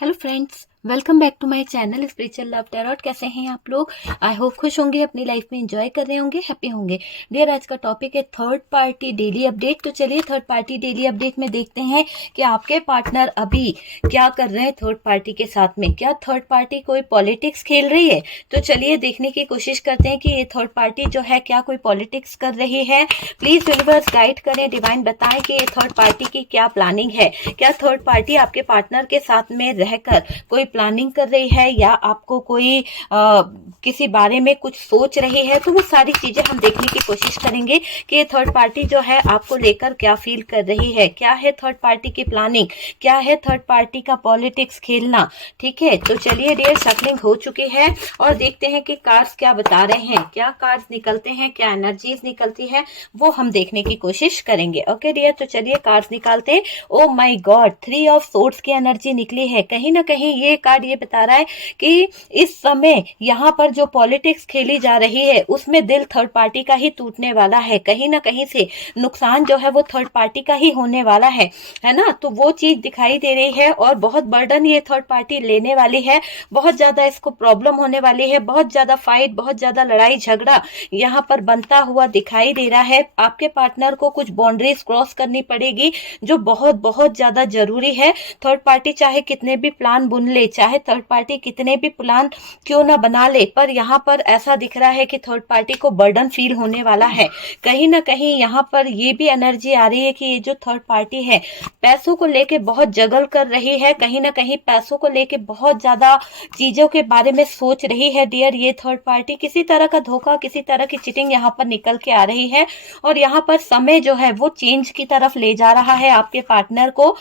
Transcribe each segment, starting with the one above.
Hello friends, welcome back to my channel spiritual love tarot. कैसे हैं आप लोग? आई होप खुश होंगे, अपनी लाइफ में एंजॉय कर रहे होंगे, हैप्पी होंगे। डियर, आज का टॉपिक है थर्ड पार्टी डेली अपडेट। तो चलिए थर्ड पार्टी डेली अपडेट में देखते हैं कि आपके पार्टनर अभी क्या कर रहे हैं थर्ड पार्टी के साथ में। क्या थर्ड पार्टी कोई पॉलिटिक्स खेल रही है? तो चलिए देखने की कोशिश करते हैं कि ये थर्ड पार्टी जो है क्या कोई पॉलिटिक्स कर रही है। प्लीज यूनिवर्स गाइड करें, डिवाइन बताएं कि ये थर्ड पार्टी की क्या प्लानिंग है। क्या थर्ड पार्टी आपके पार्टनर के साथ में रहकर कोई प्लानिंग कर रही है या आपको कोई किसी बारे में कुछ सोच रही है? तो वो सारी चीजें हम देखने की कोशिश करेंगे कि ये थर्ड पार्टी जो है आपको लेकर क्या फील कर रही है, क्या है थर्ड पार्टी की प्लानिंग, क्या है थर्ड पार्टी का पॉलिटिक्स खेलना। ठीक है, तो चलिए डियर, शफलिंग हो चुकी है और देखते हैं कि कार्ड्स क्या बता रहे हैं, क्या कार्ड्स निकलते हैं, क्या एनर्जीज निकलती है, वो हम देखने की कोशिश करेंगे। ओके डियर, तो चलिए कार्ड्स निकालते हैं। Oh my God, 3 of swords की एनर्जी निकली है। कहीं ना कहीं ये कार्ड ये बता रहा है कि इस समय यहाँ पर जो पॉलिटिक्स खेली जा रही है उसमें दिल थर्ड पार्टी का ही टूटने वाला है। कहीं ना कहीं से नुकसान जो है वो थर्ड पार्टी का ही होने वाला है ना? तो वो चीज दिखाई दे रही है और बहुत बर्डन ये थर्ड पार्टी लेने वाली है। बहुत ज्यादा इसको प्रॉब्लम होने वाली है, बहुत ज्यादा फाइट, बहुत ज्यादा लड़ाई झगड़ा यहाँ पर बनता हुआ दिखाई दे रहा है। आपके पार्टनर को कुछ बाउंड्रीज क्रॉस करनी पड़ेगी जो बहुत बहुत ज्यादा जरूरी है। थर्ड पार्टी चाहे कितने भी प्लान बुन ले, चाहे थर्ड पार्टी कितने भी प्लान क्यों ना बना ले, पर यहाँ पर ऐसा दिख रहा है कि थर्ड पार्टी को बर्डन फील होने वाला है। कहीं ना कहीं यहाँ पर ये भी एनर्जी आ रही है कि ये जो थर्ड पार्टी है पैसों को लेके बहुत जगल कर रही है। कहीं ना कहीं पैसों को लेके बहुत ज्यादा चीजों के बारे में सोच रही है। डियर, ये थर्ड पार्टी किसी तरह का धोखा, किसी तरह की चिटिंग यहाँ पर निकल के आ रही है और यहाँ पर समय जो है वो चेंज की तरफ ले जा रहा है आपके पार्टनर को।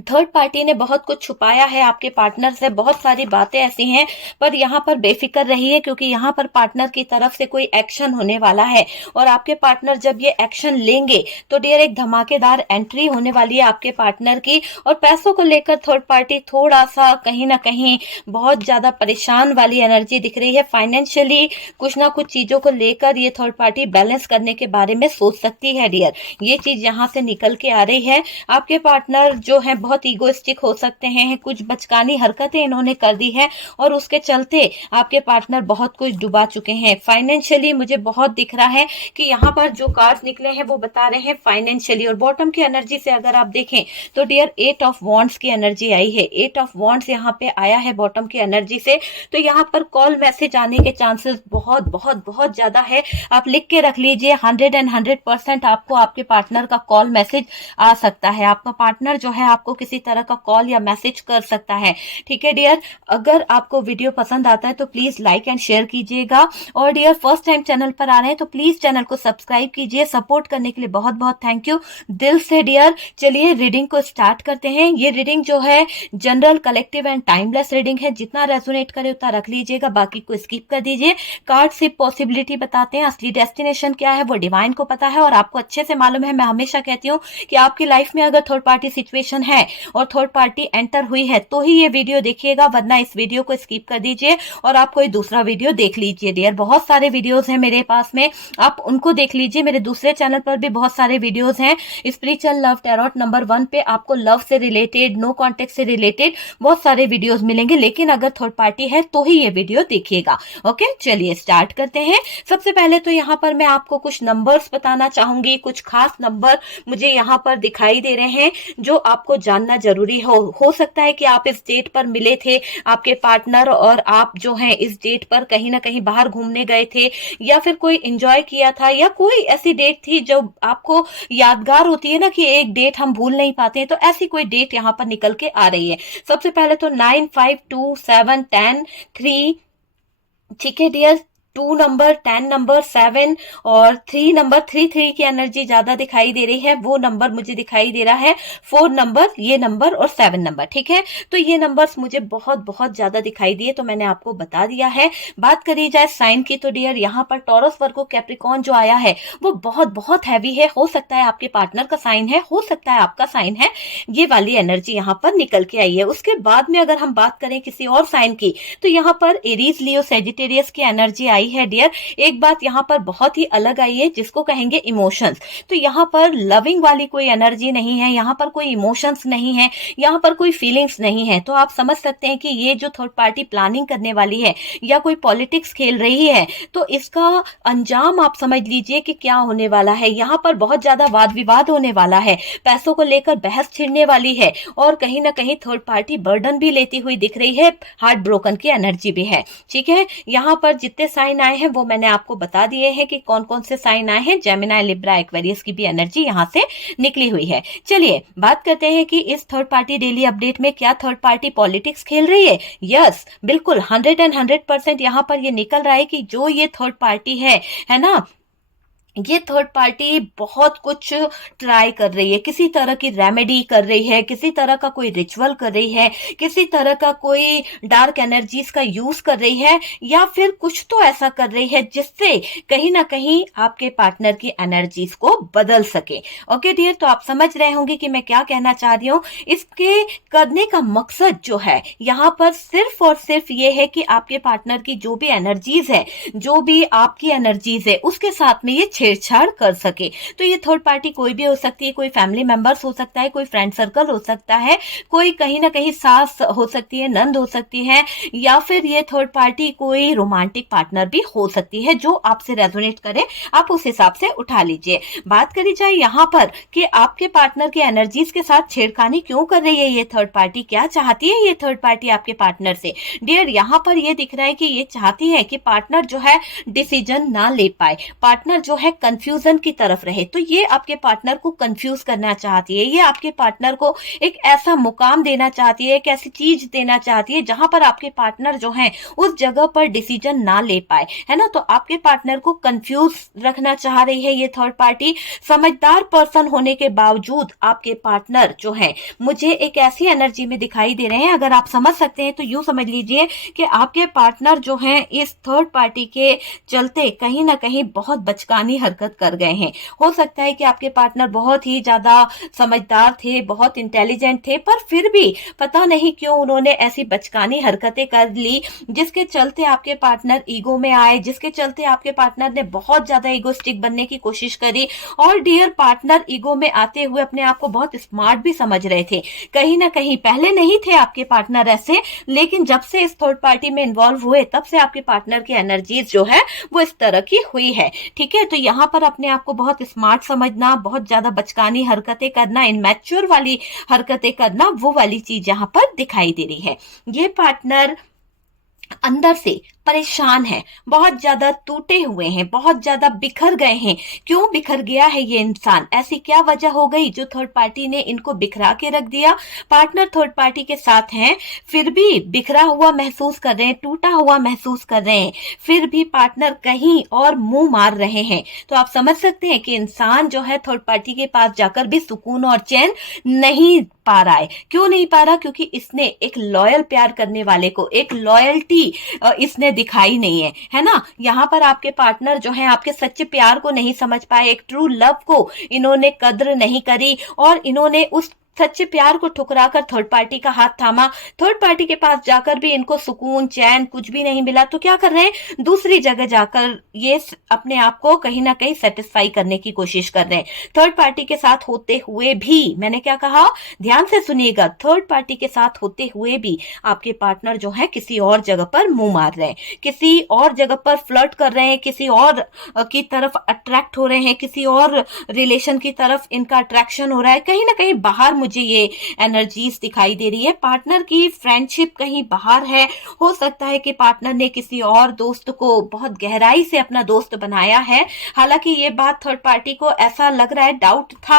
थर्ड पार्टी ने बहुत कुछ छुपाया है आपके पार्टनर से, बहुत सारी बातें ऐसी हैं, पर यहाँ पर बेफिक्र रहिए क्योंकि यहाँ पर पार्टनर की तरफ से कोई एक्शन होने वाला है और आपके पार्टनर जब ये एक्शन लेंगे तो डियर एक धमाकेदार एंट्री होने वाली है आपके पार्टनर की। और पैसों को लेकर थर्ड पार्टी थोड़ा सा कहीं ना कहीं बहुत ज्यादा परेशान वाली एनर्जी दिख रही है। फाइनेंशियली कुछ ना कुछ चीजों को लेकर ये थर्ड पार्टी बैलेंस करने के बारे में सोच सकती है। डियर, ये चीज यहाँ से निकल के आ रही है। आपके पार्टनर जो है बहुत ईगोइस्टिक हो सकते हैं, कुछ बचकानी हरकतें इन्होंने कर दी है और उसके चलते आपके पार्टनर बहुत कुछ डुबा चुके हैं। फाइनेंशियली मुझे बहुत दिख रहा है कि यहाँ पर जो कार्ड्स निकले हैं वो बता रहे हैं फाइनेंशियली। और बॉटम की एनर्जी से अगर आप देखें तो डियर 8 ऑफ वॉन्ड्स की एनर्जी आई है। 8 ऑफ वॉन्ड्स यहाँ पे आया है बॉटम की एनर्जी से। तो यहाँ पर कॉल मैसेज आने के चांसेस बहुत बहुत बहुत ज्यादा है। आप लिख के रख लीजिए, 100% आपको आपके पार्टनर का कॉल मैसेज आ सकता है। आपका पार्टनर जो है आपको किसी तरह का कॉल या मैसेज कर सकता है। ठीक है डियर, अगर आपको वीडियो पसंद आता है तो प्लीज लाइक एंड शेयर कीजिएगा और डियर फर्स्ट टाइम चैनल पर आ रहे हैं तो प्लीज चैनल को सब्सक्राइब कीजिए। सपोर्ट करने के लिए बहुत बहुत थैंक यू दिल से डियर। चलिए रीडिंग को स्टार्ट करते हैं। ये रीडिंग जो है general, collective and timeless reading है। जितना रेजोनेट करे उतना रख लीजिएगा, बाकी को स्किप कर दीजिए। कार्ड सिर्फ पॉसिबिलिटी बताते हैं, असली डेस्टिनेशन क्या है वो डिवाइन को पता है और आपको अच्छे से मालूम है। मैं हमेशा कहती हूँ कि आपकी लाइफ में अगर थर्ड पार्टी सिचुएशन है और थर्ड पार्टी एंटर हुई है तो ही ये वीडियो देखिएगा, वरना इस वीडियो को स्किप कर दीजिए और आप कोई दूसरा वीडियो देख लीजिए। डियर, बहुत सारे वीडियोस हैं मेरे पास में, आप उनको देख लीजिए। मेरे दूसरे चैनल पर भी बहुत सारे वीडियोस हैं। स्पिरिचुअल लव टैरोट नंबर 1 पे आपको लव से रिलेटेड, नो कॉन्टेक्ट से रिलेटेड बहुत सारे वीडियोस मिलेंगे, लेकिन अगर थर्ड पार्टी है तो ही ये वीडियो देखिएगा। ओके, चलिए स्टार्ट करते हैं। सबसे पहले तो यहाँ पर मैं आपको कुछ नंबर्स बताना चाहूंगी। कुछ खास नंबर मुझे यहाँ पर दिखाई दे रहे हैं जो आपको जानना जरूरी हो सकता है कि आप इस डेट पर मिले थे, आपके पार्टनर और आप जो हैं इस डेट पर कहीं ना कहीं बाहर घूमने गए थे या फिर कोई एंजॉय किया था या कोई ऐसी डेट थी जो आपको यादगार होती है ना कि एक डेट हम भूल नहीं पाते हैं, तो ऐसी कोई डेट यहाँ पर निकल के आ रही है। सबसे पहले तो 9, 5, 2, 7, 10, 3। ठीक है डियर, 2 नंबर, 10 नंबर, 7 और 3 नंबर, 3 की एनर्जी ज्यादा दिखाई दे रही है। वो नंबर मुझे दिखाई दे रहा है 4 नंबर, ये नंबर और 7 नंबर। ठीक है, तो ये नंबर्स मुझे बहुत बहुत ज्यादा दिखाई दिए तो मैंने आपको बता दिया है। बात करी जाए साइन की तो डियर यहाँ पर टॉरस, वर्गो, कैप्रिकॉर्न जो आया है वो बहुत बहुत हैवी है। हो सकता है आपके पार्टनर का साइन है, हो सकता है आपका साइन है। ये वाली एनर्जी यहाँ पर निकल के आई है। उसके बाद में अगर हम बात करें किसी और साइन की तो यहाँ पर एरीज, लियो, सेजिटेरियस की एनर्जी आई आई है डियर, एक बात यहाँ पर बहुत ही अलग आई है जिसको कहेंगे इमोशंस। तो यहाँ पर लविंग वाली कोई एनर्जी नहीं है, यहाँ पर कोई इमोशंस नहीं है, यहाँ पर कोई फीलिंग्स नहीं है। तो आप समझ सकते हैं कि ये जो थर्ड पार्टी प्लानिंग करने वाली है या कोई पॉलिटिक्स खेल रही है, तो इसका अंजाम आप समझ लीजिए कि क्या होने वाला है। यहाँ पर बहुत ज्यादा वाद विवाद होने वाला है, पैसों को लेकर बहस छिड़ने वाली है, और कहीं ना कहीं थर्ड पार्टी बर्डन भी लेती हुई दिख रही है, हार्ट ब्रोकन की एनर्जी भी है। ठीक है, यहाँ पर जितने साइन आए हैं वो मैंने आपको बता दिए हैं कि कौन कौन से साइन आए हैं। जेमिनी, लिब्रा, एक्वेरियस की भी एनर्जी यहाँ से निकली हुई है। चलिए बात करते हैं कि इस थर्ड पार्टी डेली अपडेट में क्या थर्ड पार्टी पॉलिटिक्स खेल रही है। यस, बिल्कुल 100% यहाँ पर ये निकल रहा है कि जो ये थर्ड पार्टी है ना, ये थर्ड पार्टी बहुत कुछ ट्राई कर रही है, किसी तरह की रेमेडी कर रही है, किसी तरह का कोई रिचुअल कर रही है, किसी तरह का कोई डार्क एनर्जीज का यूज कर रही है, या फिर कुछ तो ऐसा कर रही है जिससे कहीं ना कहीं आपके पार्टनर की एनर्जीज को बदल सके। ओके डियर, तो आप समझ रहे होंगे कि मैं क्या कहना चाह रही हूँ। इसके करने का मकसद जो है यहाँ पर सिर्फ और सिर्फ ये है कि आपके पार्टनर की जो भी एनर्जीज है, जो भी आपकी एनर्जीज है, उसके साथ में ये छेड़छाड़ कर सके। तो ये थर्ड पार्टी कोई भी हो सकती है, कोई फैमिली मेंबर्स हो सकता है, कोई फ्रेंड सर्कल हो सकता है, कोई कहीं ना कहीं सास हो सकती है, नंद हो सकती है, या फिर ये थर्ड पार्टी कोई रोमांटिक पार्टनर भी हो सकती है। जो आपसे रेजोनेट करे आप उस हिसाब से उठा लीजिए। बात करी जाए यहाँ पर कि आपके पार्टनर के एनर्जीज के साथ छेड़खानी क्यों कर रही है ये थर्ड पार्टी, क्या चाहती है ये थर्ड पार्टी आपके पार्टनर से। डियर, यहाँ पर ये दिख रहा है कि ये चाहती है कि पार्टनर जो है डिसीजन ना ले पाए, पार्टनर जो है कंफ्यूजन की तरफ रहे। तो ये आपके पार्टनर को कंफ्यूज करना चाहती है, ये आपके पार्टनर को एक ऐसा मुकाम देना चाहती है, एक ऐसी चीज देना चाहती है जहां पर आपके पार्टनर जो है उस जगह पर डिसीजन ना ले पाए, है ना। तो आपके पार्टनर को कंफ्यूज रखना चाह रही है ये थर्ड पार्टी। समझदार पर्सन होने के बावजूद आपके पार्टनर जो है मुझे एक ऐसी एनर्जी में दिखाई दे रहे हैं, अगर आप समझ सकते हैं तो यूं समझ लीजिए कि आपके पार्टनर जो है इस थर्ड पार्टी के चलते कहीं ना कहीं बहुत बचकानी हरकत कर गए हैं। हो सकता है कि आपके पार्टनर बहुत ही ज्यादा समझदार थे, बहुत इंटेलिजेंट थे, पर फिर भी पता नहीं क्यों उन्होंने ऐसी बचकानी हरकतें कर ली जिसके चलते आपके पार्टनर ईगो में आए, जिसके चलते आपके पार्टनर ने बहुत ज्यादा ईगोस्टिक बनने की कोशिश करी। और डियर, पार्टनर ईगो में आते हुए अपने आप को बहुत स्मार्ट भी समझ रहे थे। कहीं ना कहीं पहले नहीं थे आपके पार्टनर ऐसे, लेकिन जब से इस थर्ड पार्टी में इन्वॉल्व हुए तब से आपके पार्टनर की एनर्जीज जो है वो इस तरह की हुई है। ठीक है, तो यहाँ पर अपने आप को बहुत स्मार्ट समझना, बहुत ज्यादा बचकानी हरकतें करना, इनमैच्योर वाली हरकतें करना, वो वाली चीज यहाँ पर दिखाई दे रही है। ये पार्टनर अंदर से परेशान है, बहुत ज्यादा टूटे हुए हैं, बहुत ज्यादा बिखर गए हैं। क्यों बिखर गया है ये इंसान, ऐसी क्या वजह हो गई जो थर्ड पार्टी ने इनको बिखरा के रख दिया। पार्टनर थर्ड पार्टी के साथ हैं, फिर भी बिखरा हुआ महसूस कर रहे हैं, टूटा हुआ महसूस कर रहे हैं, फिर भी पार्टनर कहीं और मुंह मार रहे हैं। तो आप समझ सकते हैं कि इंसान जो है थर्ड पार्टी के पास जाकर भी सुकून और चैन नहीं पा रहा है। क्यों नहीं पा रहा, क्योंकि इसने एक लॉयल प्यार करने वाले को एक लॉयल्टी इसने दिखाई नहीं है, है ना। यहाँ पर आपके पार्टनर जो है आपके सच्चे प्यार को नहीं समझ पाए, एक ट्रू लव को इन्होंने कद्र नहीं करी, और इन्होंने उस सच्चे प्यार को ठुकराकर थर्ड पार्टी का हाथ थामा। थर्ड पार्टी के पास जाकर भी इनको सुकून चैन कुछ भी नहीं मिला, तो क्या कर रहे हैं, दूसरी जगह जाकर ये अपने आप को कहीं ना कहीं सेटिस्फाई करने की कोशिश कर रहे हैं। थर्ड पार्टी के साथ होते हुए भी, मैंने क्या कहा, ध्यान से सुनिएगा, थर्ड पार्टी के साथ होते हुए भी आपके पार्टनर जो है किसी और जगह पर मुंह मार रहे हैं, किसी और जगह पर फ्लर्ट कर रहे हैं, किसी और की तरफ अट्रैक्ट हो रहे हैं, किसी और रिलेशन की तरफ इनका अट्रैक्शन हो रहा है। कहीं ना कहीं बाहर मुझे ये एनर्जीज दिखाई दे रही है, पार्टनर की फ्रेंडशिप कहीं बाहर है। हो सकता है कि पार्टनर ने किसी और दोस्त को बहुत गहराई से अपना दोस्त बनाया है। हालांकि ये बात थर्ड पार्टी को ऐसा लग रहा है, डाउट था,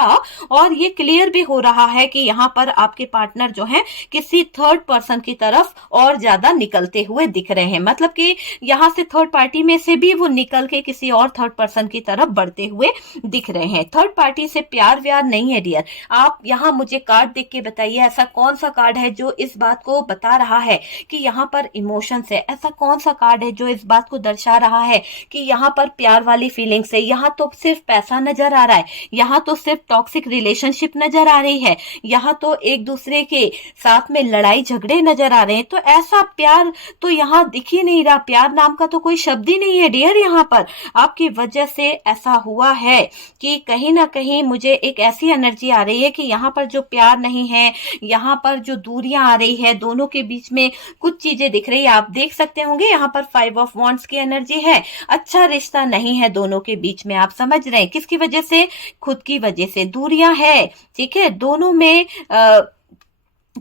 और ये क्लियर भी हो रहा है कि यहाँ पर आपके पार्टनर जो है किसी थर्ड पर्सन की तरफ और ज्यादा निकलते हुए दिख रहे हैं। मतलब कि यहाँ से थर्ड पार्टी में से भी वो निकल के किसी और थर्ड पर्सन की तरफ बढ़ते हुए दिख रहे हैं। थर्ड पार्टी से प्यार व्यार नहीं है डियर, आप यहाँ मुझे मुझे कार्ड देख के बताइए, ऐसा कौन सा कार्ड है जो इस बात को बता रहा है कि यहाँ पर इमोशंस है। ऐसा कौन सा कार्ड है जो इस बात को दर्शा रहा है कि यहाँ पर प्यार वाली फीलिंग्स है। यहाँ तो सिर्फ पैसा नजर आ रहा है, यहाँ तो सिर्फ टॉक्सिक रिलेशनशिप नजर आ रही है, यहाँ तो एक दूसरे के साथ में लड़ाई झगड़े नजर आ रहे हैं। तो ऐसा प्यार तो यहाँ दिख ही नहीं रहा, प्यार नाम का तो कोई शब्द ही नहीं है डियर। यहाँ पर आपकी वजह से ऐसा हुआ है कि कहीं ना कहीं मुझे एक ऐसी एनर्जी आ रही है कि यहाँ पर जो प्यार नहीं है, यहाँ पर जो दूरियां आ रही है, दोनों के बीच में कुछ चीजें दिख रही है। आप देख सकते होंगे यहाँ पर 5 ऑफ वॉन्ड्स की एनर्जी है। अच्छा रिश्ता नहीं है दोनों के बीच में, आप समझ रहे हैं किसकी वजह से? खुद की वजह से दूरियां है। ठीक है, दोनों में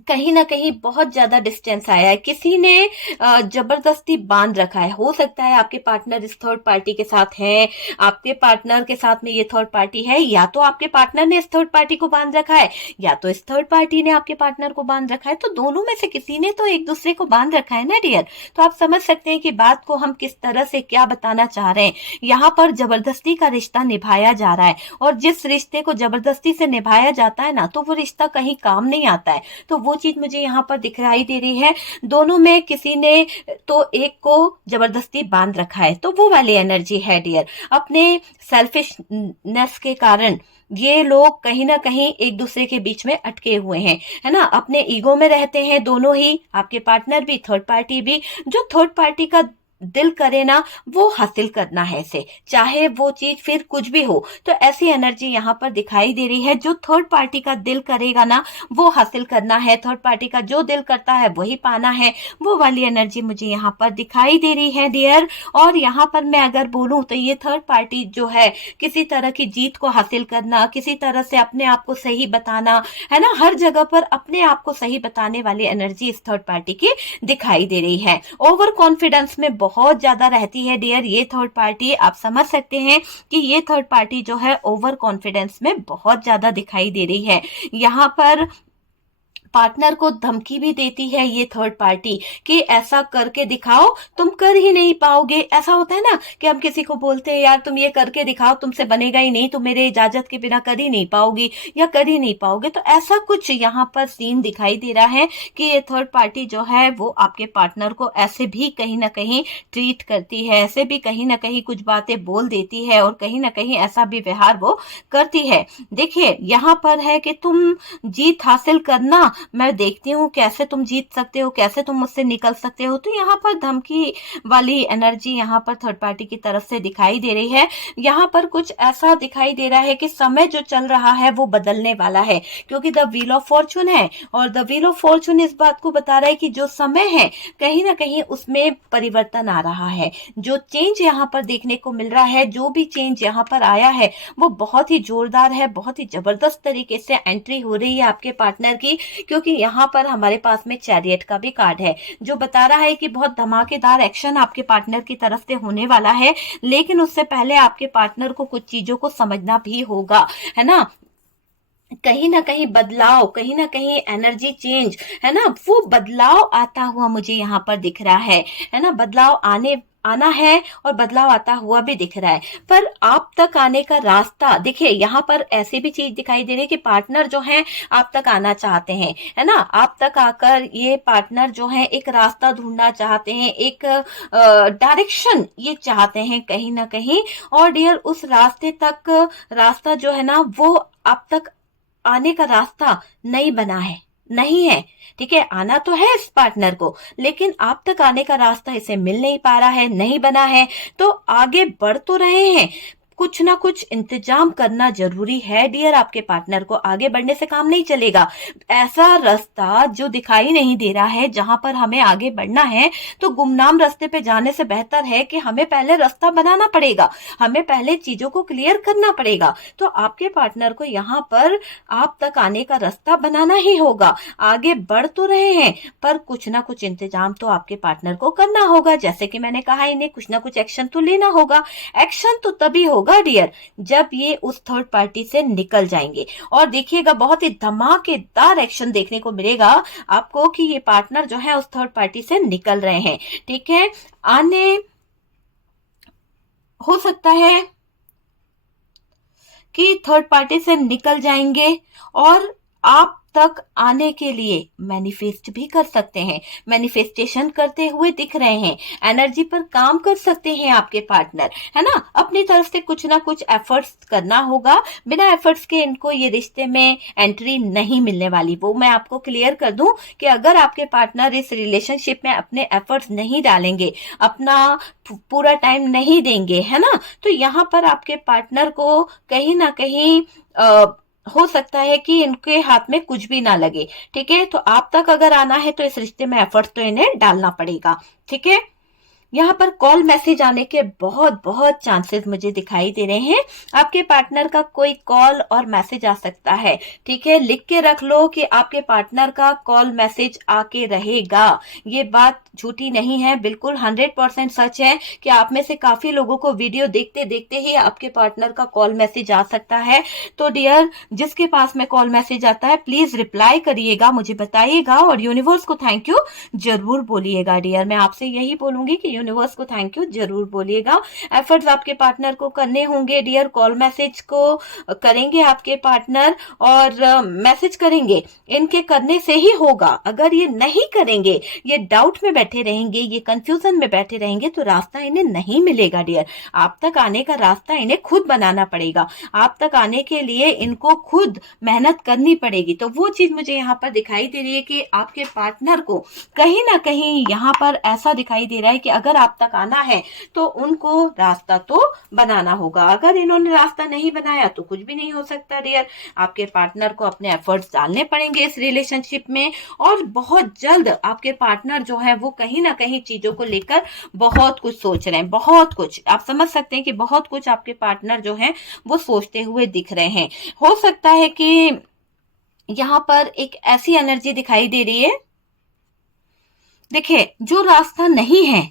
कहीं ना कहीं बहुत ज्यादा डिस्टेंस आया है, किसी ने जबरदस्ती बांध रखा है। हो सकता है आपके पार्टनर इस थर्ड पार्टी के साथ है, आपके पार्टनर के साथ में ये थर्ड पार्टी है, या तो आपके पार्टनर ने इस थर्ड पार्टी को बांध रखा है, या तो इस थर्ड पार्टी ने आपके पार्टनर को बांध रखा है। तो दोनों में से किसी ने तो एक दूसरे को बांध रखा है ना डियर। तो आप समझ सकते हैं कि बात को हम किस तरह से क्या बताना चाह रहे हैं। यहाँ पर जबरदस्ती का रिश्ता निभाया जा रहा है, और जिस रिश्ते को जबरदस्ती से निभाया जाता है ना, तो वो रिश्ता कहीं काम नहीं आता है। तो वो चीज मुझे यहाँ पर दिखाई दे रही है। दोनों में किसी ने तो एक को जबरदस्ती बांध रखा है, तो वो वाली एनर्जी है डियर। अपने सेल्फिशनेस के कारण ये लोग कहीं ना कहीं एक दूसरे के बीच में अटके हुए हैं, है ना। अपने ईगो में रहते हैं दोनों ही, आपके पार्टनर भी थर्ड पार्टी भी। जो थर्ड पार्टी का दिल करे ना वो हासिल करना है इसे, चाहे वो चीज फिर कुछ भी हो। तो ऐसी एनर्जी यहाँ पर दिखाई दे रही है। जो थर्ड पार्टी का दिल करेगा ना वो हासिल करना है, थर्ड पार्टी का जो दिल करता है वही पाना है, वो वाली एनर्जी मुझे यहाँ पर दिखाई दे रही है डियर। और यहाँ पर मैं अगर बोलूं तो ये थर्ड पार्टी जो है किसी तरह की जीत को हासिल करना, किसी तरह से अपने आप को सही बताना, है ना, हर जगह पर अपने आप को सही बताने वाली एनर्जी इस थर्ड पार्टी की दिखाई दे रही है। ओवर कॉन्फिडेंस में बहुत ज्यादा रहती है डियर ये थर्ड पार्टी। आप समझ सकते हैं कि ये थर्ड पार्टी जो है ओवर कॉन्फिडेंस में बहुत ज्यादा दिखाई दे रही है। यहाँ पर पार्टनर को धमकी भी देती है ये थर्ड पार्टी कि ऐसा करके दिखाओ, तुम कर ही नहीं पाओगे। ऐसा होता है ना कि हम किसी को बोलते हैं यार तुम ये करके दिखाओ, तुमसे बनेगा ही नहीं, तुम मेरे इजाजत के बिना कर ही नहीं पाओगी या कर ही नहीं पाओगे। तो ऐसा कुछ यहाँ पर सीन दिखाई दे रहा है कि ये थर्ड पार्टी जो है वो आपके पार्टनर को ऐसे भी कहीं ना कहीं ट्रीट करती है, ऐसे भी कहीं ना कहीं कुछ बातें बोल देती है, और कहीं ना कहीं ऐसा भी व्यवहार वो करती है। देखिए यहाँ पर है कि तुम जीत हासिल करना, मैं देखती हूँ कैसे तुम जीत सकते हो, कैसे तुम मुझसे निकल सकते हो। तो यहाँ पर धमकी वाली एनर्जी यहाँ पर थर्ड पार्टी की तरफ से दिखाई दे रही है। यहाँ पर कुछ ऐसा दिखाई दे रहा है कि समय जो चल रहा है वो बदलने वाला है, क्योंकि द व्हील ऑफ फॉर्चून है, और द व्हील ऑफ फॉर्चून इस बात को बता रहा है कि जो समय है कहीं ना कहीं उसमें परिवर्तन आ रहा है। जो चेंज यहाँ पर देखने को मिल रहा है, जो भी चेंज यहाँ पर आया है वो बहुत ही जोरदार है, बहुत ही जबरदस्त तरीके से एंट्री हो रही है आपके पार्टनर की। क्योंकि यहाँ पर हमारे पास में चैरियट का भी कार्ड है जो बता रहा है कि बहुत धमाकेदार एक्शन आपके पार्टनर की तरफ से होने वाला है, लेकिन उससे पहले आपके पार्टनर को कुछ चीजों को समझना भी होगा, है ना। कहीं ना कहीं बदलाव, कहीं ना कहीं एनर्जी चेंज, है ना, वो बदलाव आता हुआ मुझे यहाँ पर दिख रहा है ना। बदलाव आना है और बदलाव आता हुआ भी दिख रहा है, पर आप तक आने का रास्ता देखिए। यहाँ पर ऐसी भी चीज दिखाई दे रही है कि पार्टनर जो है आप तक आना चाहते हैं, है ना। आप तक आकर ये पार्टनर जो है एक रास्ता ढूंढना चाहते हैं, एक डायरेक्शन ये चाहते हैं कहीं ना कहीं। और डियर उस रास्ते तक, रास्ता जो है ना वो आप तक आने का रास्ता नहीं बना है, नहीं है, ठीक है। आना तो है इस पार्टनर को, लेकिन आप तक आने का रास्ता इसे मिल नहीं पा रहा है, नहीं बना है। तो आगे बढ़ तो रहे हैं, कुछ ना कुछ इंतजाम करना जरूरी है डियर। आपके पार्टनर को आगे बढ़ने से काम नहीं चलेगा। ऐसा रास्ता जो दिखाई नहीं दे रहा है जहां पर हमें आगे बढ़ना है, तो गुमनाम रास्ते पे जाने से बेहतर है कि हमें पहले रास्ता बनाना पड़ेगा, हमें पहले चीजों को क्लियर करना पड़ेगा। तो आपके पार्टनर को यहाँ पर आप तक आने का रास्ता बनाना ही होगा। आगे बढ़ तो रहे हैं, पर कुछ ना कुछ इंतजाम तो आपके पार्टनर को करना होगा। जैसे कि मैंने कहा, इन्हें कुछ ना कुछ एक्शन तो लेना होगा। एक्शन तो तभी होगा डियर जब ये उस थर्ड पार्टी से निकल जाएंगे। और देखिएगा बहुत ही धमाकेदार एक्शन देखने को मिलेगा आपको कि ये पार्टनर जो है उस थर्ड पार्टी से निकल रहे हैं, ठीक है। आने हो सकता है कि थर्ड पार्टी से निकल जाएंगे और आप तक आने के लिए मैनिफेस्ट भी कर सकते हैं, मैनिफेस्टेशन करते हुए दिख रहे हैं, एनर्जी पर काम कर सकते हैं आपके पार्टनर, है ना। अपनी तरफ से कुछ ना कुछ एफर्ट्स करना होगा, बिना एफर्ट्स के इनको ये रिश्ते में एंट्री नहीं मिलने वाली। वो मैं आपको क्लियर कर दूं कि अगर आपके पार्टनर इस रिलेशनशिप में अपने एफर्ट्स नहीं डालेंगे, अपना पूरा टाइम नहीं देंगे, है ना, तो यहाँ पर आपके पार्टनर को कहीं ना कहीं हो सकता है कि इनके हाथ में कुछ भी ना लगे। ठीक है, तो आप तक अगर आना है तो इस रिश्ते में एफर्ट तो इन्हें डालना पड़ेगा। ठीक है, यहाँ पर कॉल मैसेज आने के बहुत बहुत चांसेस मुझे दिखाई दे रहे हैं। आपके पार्टनर का कोई कॉल और मैसेज आ सकता है। ठीक है, लिख के रख लो कि आपके पार्टनर का कॉल मैसेज आके रहेगा। ये बात झूठी नहीं है, बिल्कुल 100% सच है कि आप में से काफी लोगों को वीडियो देखते देखते ही आपके पार्टनर का कॉल मैसेज आ सकता है। तो डियर, जिसके पास में कॉल मैसेज आता है प्लीज रिप्लाई करिएगा, मुझे बताइएगा और यूनिवर्स को थैंक यू जरूर बोलिएगा। डियर, मैं आपसे यही बोलूंगी कि यूनिवर्स को थैंक यू जरूर बोलिएगा। एफर्ट्स आपके पार्टनर को करने होंगे डियर, कॉल मैसेज को करेंगे आपके पार्टनर और मैसेज करेंगे, इनके करने से ही होगा। अगर ये नहीं करेंगे, ये डाउट में बैठे रहेंगे, ये कंफ्यूजन में बैठे रहेंगे तो रास्ता इन्हें नहीं मिलेगा डियर। आप तक आने का रास्ता इन्हें खुद बनाना पड़ेगा। आप तक आने के लिए इनको खुद मेहनत करनी पड़ेगी। तो वो चीज मुझे यहाँ पर दिखाई दे रही है कि आपके पार्टनर को कहीं ना कहीं यहाँ पर ऐसा दिखाई दे रहा है कि अगर आप तक आना है तो उनको रास्ता तो बनाना होगा। अगर इन्होंने रास्ता नहीं बनाया तो कुछ भी नहीं हो सकता डियर। आपके पार्टनर को अपने एफर्ट्स डालने पड़ेंगे इस रिलेशनशिप में और बहुत जल्द आपके पार्टनर जो है वो कहीं ना कहीं चीजों को लेकर बहुत कुछ सोच रहे हैं। बहुत कुछ आप समझ सकते हैं कि बहुत कुछ आपके पार्टनर जो है वो सोचते हुए दिख रहे हैं। हो सकता है कि यहाँ पर एक ऐसी एनर्जी दिखाई दे रही है, देखिए जो रास्ता नहीं है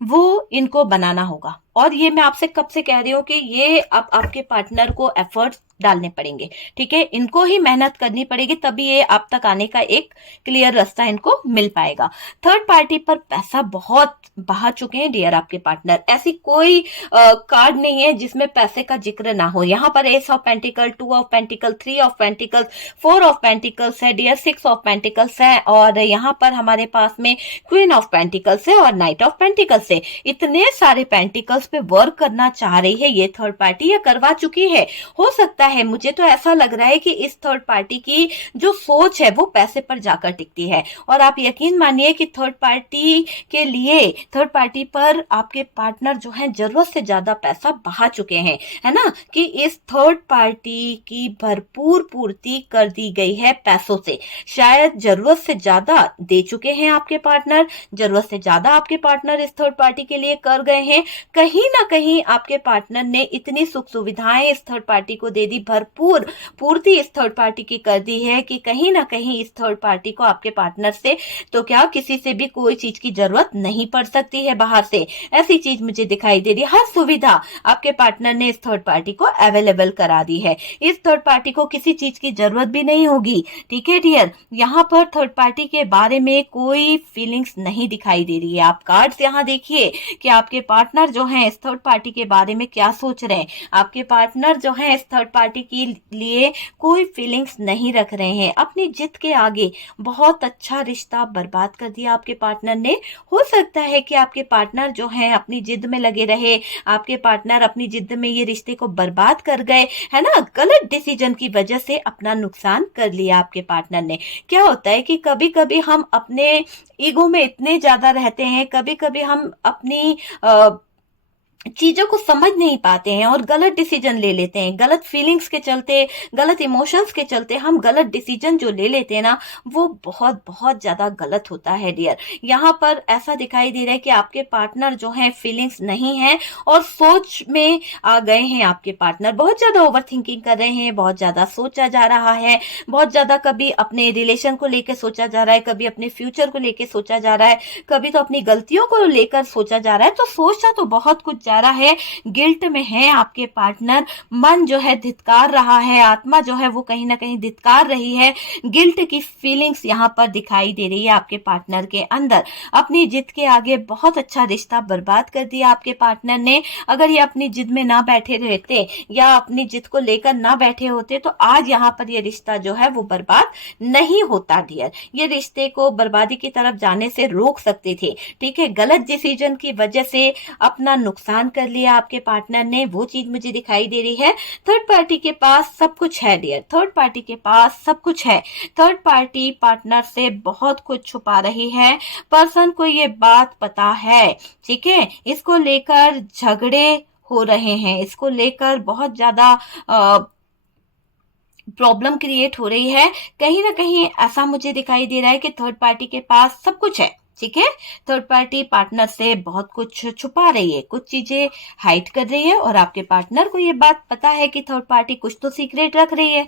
वो इनको बनाना होगा। और ये मैं आपसे कब से कह रही हूँ कि ये अब आपके पार्टनर को एफर्ट्स डालने पड़ेंगे। ठीक है, इनको ही मेहनत करनी पड़ेगी, तभी ये आप तक आने का एक क्लियर रास्ता इनको मिल पाएगा। थर्ड पार्टी पर पैसा बहुत बहा चुके हैं डियर आपके पार्टनर। ऐसी कोई कार्ड नहीं है जिसमें पैसे का जिक्र ना हो। यहाँ पर S of pentacle, 2 of pentacle, 3 of pentacles, 4 of pentacles है डियर, 6 ऑफ पेंटिकल्स है और यहाँ पर हमारे पास में क्वीन ऑफ पेंटिकल्स है और नाइट ऑफ पेंटिकल्स है। इतने सारे पेंटिकल्स पे वर्क करना चाह रही है ये थर्ड पार्टी या करवा चुकी है। हो सकता है, मुझे तो ऐसा लग रहा है कि इस थर्ड पार्टी की जो सोच है वो पैसे पर जाकर टिकती है। और आप यकीन मानिए कि थर्ड पार्टी के लिए, थर्ड पार्टी पर आपके पार्टनर जो है जरूरत से ज्यादा पैसा बहा चुके हैं, है ना, कि इस थर्ड पार्टी की भरपूर पूर्ति कर दी गई है पैसों से। शायद जरूरत से ज्यादा दे चुके हैं आपके पार्टनर, जरूरत से ज्यादा आपके पार्टनर इस थर्ड पार्टी के लिए कर गए हैं। कहीं ना कहीं आपके पार्टनर ने इतनी सुख सुविधाएं इस थर्ड पार्टी को दे दी, भरपूर पूर्ति इस थर्ड पार्टी की कर दी है कि कहीं ना कहीं इस थर्ड पार्टी को आपके पार्टनर से तो क्या किसी से भी कोई चीज की जरूरत नहीं पड़ सकती है बाहर से। ऐसी चीज मुझे दिखाई दे रही है। हर सुविधा आपके पार्टनर ने इस थर्ड पार्टी को अवेलेबल करा दी है। इस थर्ड पार्टी को किसी चीज की जरूरत भी नहीं होगी। ठीक है डियर, यहाँ पर थर्ड पार्टी के बारे में कोई फीलिंग्स नहीं दिखाई दे रही है। आप कार्ड्स यहाँ देखिए कि आपके पार्टनर जो है इस थर्ड पार्टी के बारे में क्या सोच रहे हैं। आपके पार्टनर जो है इस थर्ड पार्टी के लिए कोई फीलिंग्स नहीं रख रहे हैं। अपनी जिद के आगे बहुत अच्छा रिश्ता बर्बाद कर दिया आपके पार्टनर ने। हो सकता है कि आपके पार्टनर जो है अपनी जिद में लगे रहे, आपके पार्टनर अपनी जिद में ये रिश्ते को बर्बाद कर गए, है ना, गलत डिसीजन की वजह से अपना नुकसान कर लिया आपके पार्टनर ने। क्या होता है कि कभी कभी हम अपने ईगो में इतने ज्यादा रहते हैं, कभी कभी हम अपनी चीजों को समझ नहीं पाते हैं और गलत डिसीजन ले लेते हैं। गलत फीलिंग्स के चलते, गलत इमोशंस के चलते हम गलत डिसीजन जो ले लेते हैं ना, वो बहुत बहुत ज्यादा गलत होता है डियर। यहाँ पर ऐसा दिखाई दे रहा है कि आपके पार्टनर जो है फीलिंग्स नहीं है और सोच में आ गए हैं। आपके पार्टनर बहुत ज्यादा ओवर थिंकिंग कर रहे हैं, बहुत ज्यादा सोचा जा रहा है, बहुत ज्यादा कभी अपने रिलेशन को लेकर सोचा जा रहा है, कभी अपने फ्यूचर को लेकर सोचा जा रहा है, कभी तो अपनी गलतियों को लेकर सोचा जा रहा है। तो सोचना तो बहुत कुछ बेचारा है, गिल्ट में है आपके पार्टनर, मन जो है धिक्कार रहा है, आत्मा जो है वो कहीं ना कहीं धिक्कार रही है, गिल्ट की फीलिंग्स यहाँ पर दिखाई दे रही है आपके पार्टनर के अंदर। अपनी जिद के आगे बहुत अच्छा रिश्ता बर्बाद कर दिया आपके पार्टनर ने। अगर ये अपनी जिद में ना बैठे रहते या अपनी जिद को लेकर ना बैठे होते तो आज यहाँ पर ये रिश्ता जो है वो बर्बाद नहीं होता डियर। ये रिश्ते को बर्बादी की तरफ जाने से रोक सकते थे, ठीक है। गलत डिसीजन की वजह से अपना नुकसान कर लिया आपके पार्टनर ने, वो चीज मुझे दिखाई दे रही है। थर्ड पार्टी के पास सब कुछ है डियर, थर्ड पार्टी के पास सब कुछ है। थर्ड पार्टी पार्टनर से बहुत कुछ छुपा रही है, पर्सन को ये बात पता है, ठीक है। इसको लेकर झगड़े हो रहे हैं, इसको लेकर बहुत ज्यादा प्रॉब्लम क्रिएट हो रही है। कहीं ना कहीं ऐसा मुझे दिखाई दे रहा है कि थर्ड पार्टी के पास सब कुछ है, ठीक है। थर्ड पार्टी पार्टनर से बहुत कुछ छुपा रही है, कुछ चीजें हाइड कर रही है और आपके पार्टनर को ये बात पता है कि थर्ड पार्टी कुछ तो सीक्रेट रख रही है।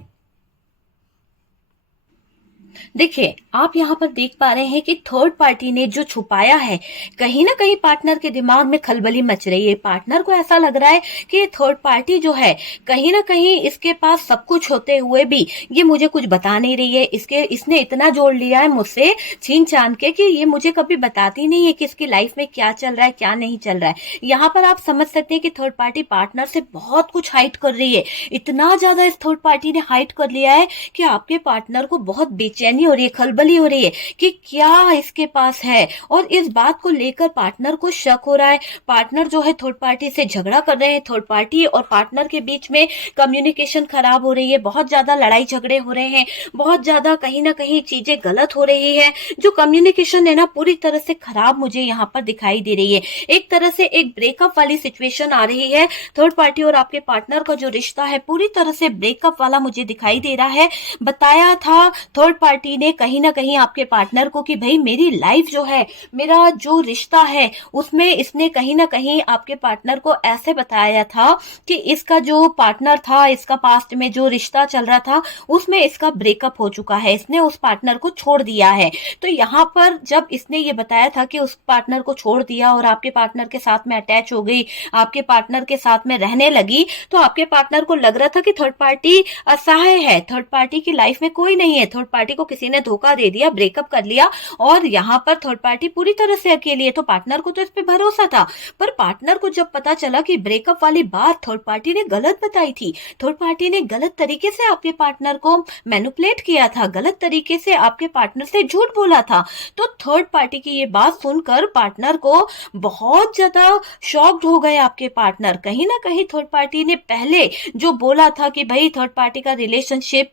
देखिए, आप यहाँ पर देख पा रहे हैं कि थर्ड पार्टी ने जो छुपाया है, कहीं ना कहीं पार्टनर के दिमाग में खलबली मच रही है। पार्टनर को ऐसा लग रहा है कि ये थर्ड पार्टी जो है कहीं ना कहीं इसके पास सब कुछ होते हुए भी ये मुझे कुछ बता नहीं रही है। इसने इतना जोड़ लिया है मुझसे छीन छान के कि ये मुझे कभी बताती नहीं है कि इसकी लाइफ में क्या चल रहा है क्या नहीं चल रहा है। यहाँ पर आप समझ सकते हैं कि थर्ड पार्टी पार्टनर से बहुत कुछ हाइड कर रही है। इतना ज्यादा इस थर्ड पार्टी ने हाइड कर लिया है कि आपके पार्टनर को बहुत बेचैनी हो रही है, खलबली हो रही है कि क्या इसके पास है। और इस बात को लेकर पार्टनर को शक हो रहा है। पार्टनर जो है थर्ड पार्टी से झगड़ा कर रहे हैं, थर्ड पार्टी और पार्टनर के बीच में कम्युनिकेशन खराब हो रही है, बहुत ज्यादा लड़ाई झगड़े हो रहे हैं, बहुत ज्यादा कहीं ना कहीं चीजें गलत हो रही है। जो कम्युनिकेशन है ना पूरी तरह से खराब मुझे यहाँ पर दिखाई दे रही है। एक तरह से एक ब्रेकअप वाली सिचुएशन आ रही है। थर्ड पार्टी और आपके पार्टनर का जो रिश्ता है पूरी तरह से ब्रेकअप वाला मुझे दिखाई दे रहा है। बताया था थर्ड पार्टी ने कहीं ना कहीं आपके पार्टनर को कि भाई मेरी लाइफ जो है, मेरा जो रिश्ता है उसमें इसने कहीं ना कहीं आपके पार्टनर को ऐसे बताया था कि इसका जो पार्टनर था, इसका पास्ट में जो रिश्ता चल रहा था उसमें इसका ब्रेकअप हो चुका है, इसने उस पार्टनर को छोड़ दिया है। तो यहाँ पर जब इसने ये बताया था कि उस पार्टनर को छोड़ दिया और आपके पार्टनर के साथ में अटैच हो गई, आपके पार्टनर के साथ में रहने लगी, तो आपके पार्टनर को लग रहा था कि थर्ड पार्टी असहाय है, थर्ड पार्टी की लाइफ में कोई नहीं है, थर्ड पार्टी को किसी ने धोखा दे दिया, ब्रेकअप कर लिया और यहाँ पर थर्ड पार्टी पूरी तरह से अकेली है। तो पार्टनर को तो इस पे भरोसा था, पर पार्टनर को जब पता चला कि ब्रेकअप वाली बात थर्ड पार्टी ने गलत बताई थी, थर्ड पार्टी ने गलत तरीके से आपके पार्टनर को मैनिपुलेट किया था, गलत तरीके से आपके पार्टनर से झूठ बोला था, तो थर्ड पार्टी की ये बात सुनकर पार्टनर को बहुत ज्यादा शॉक्ड हो गए आपके पार्टनर। कहीं ना कहीं थर्ड पार्टी ने पहले जो बोला था कि भाई थर्ड पार्टी का रिलेशनशिप,